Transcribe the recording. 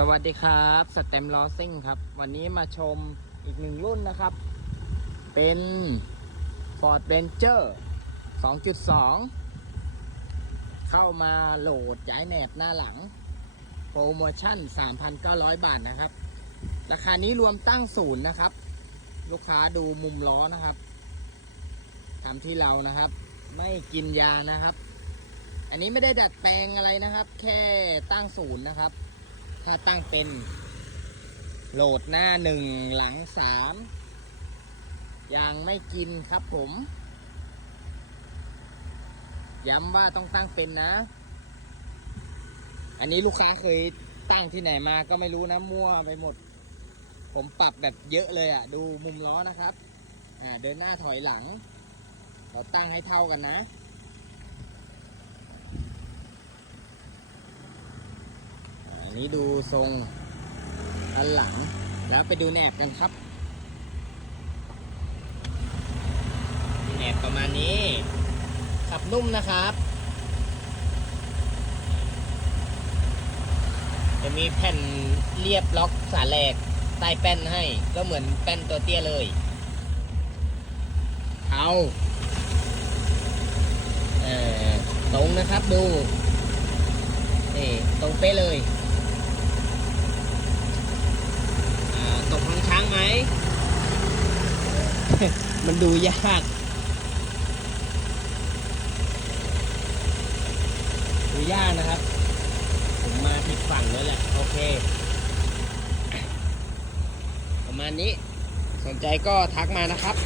สวัสดีครับสเต็มลอซิ่งครับ วันนี้มาชมอีกหนึ่งรุ่นนะครับ เป็น Ford Ranger 2.2 เข้ามาโหลดย้ายแหนบหน้าหลัง โปรโมชั่น 3,900 บาทนะครับ ราคานี้รวมตั้งศูนย์นะครับ ลูกค้าดูมุมล้อนะครับทำที่เรานะครับ ไม่กินยานะครับ อันนี้ไม่ได้ดัดแปลงอะไรนะครับ แค่ตั้งศูนย์นะครับ ถ้าตั้งเป็นโหลดหน้าหนึ่งหลังสามยังไม่กินครับผม ย้ำว่าต้องตั้งเป็นนะ อันนี้ลูกค้าเคยตั้งที่ไหนมาก็ไม่รู้นะ มั่วไปหมด ผมปรับแบบเยอะเลยอะ่ะ ดูมุมล้อนะครับ อ่าเดินหน้าถอยหลัง เราตั้งให้เท่ากันนะ นี้ดูทรงอันหลัง แล้วไปดูแหนบกันครับ แหนบประมาณนี้ ขับนุ่มนะครับ จะมีแผ่นเรียบล็อกสาแหลกใต้แป้นให้ ก็เหมือนแป้นตัวเตี้ยเลยเอาเออตรงนะครับดูนี่ตรงเป๊ะเลย อ่าตกทางช้างไหม มันดูยากดูยากนะครับ ผมมาผิดฝั่งแล้วแหละ โอเค ประมาณนี้ สนใจก็ทักมานะครับ